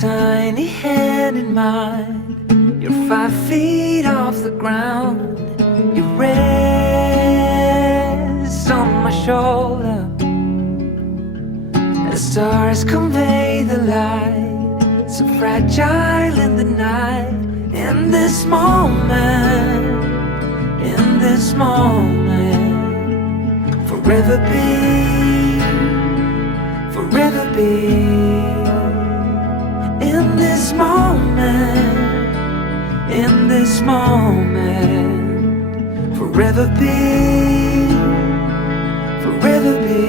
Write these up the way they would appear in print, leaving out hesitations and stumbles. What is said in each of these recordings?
tiny hand in mine. You're 5 feet off the ground. You rest on my shoulder. The stars convey the light, so fragile in the night. In this moment, in this moment, forever be, forever be. In this moment, in this moment, forever be, forever be.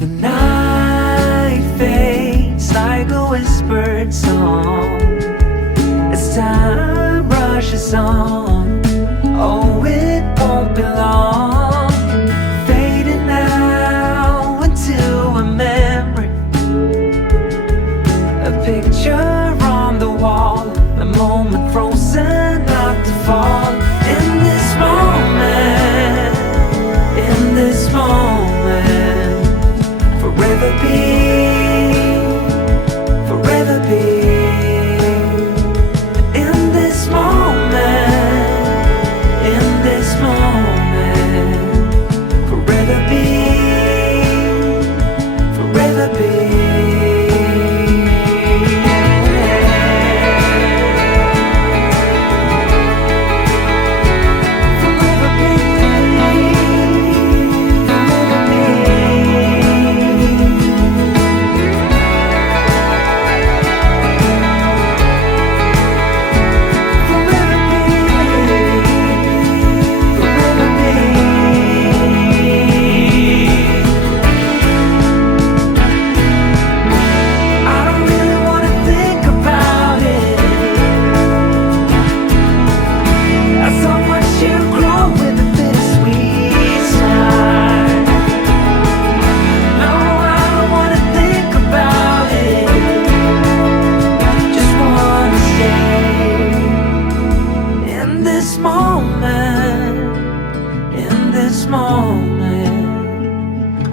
The night fades like a whispered song as time rushes on. Oh, it won't be long, fading now into a memory, a picture on the wall, a moment frozen not to fall. In this moment, in this moment, forever be, forever be. In this moment, in this moment, forever be, forever be.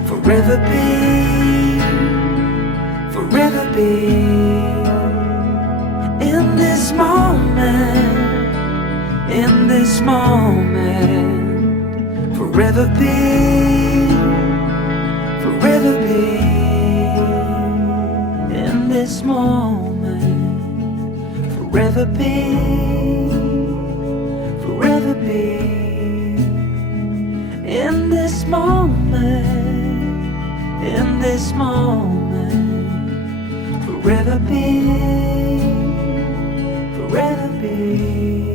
Forever be, forever be. In this moment, in this moment, forever be, forever be. In this moment, forever be, forever be. In this moment, in this moment, forever be, forever be.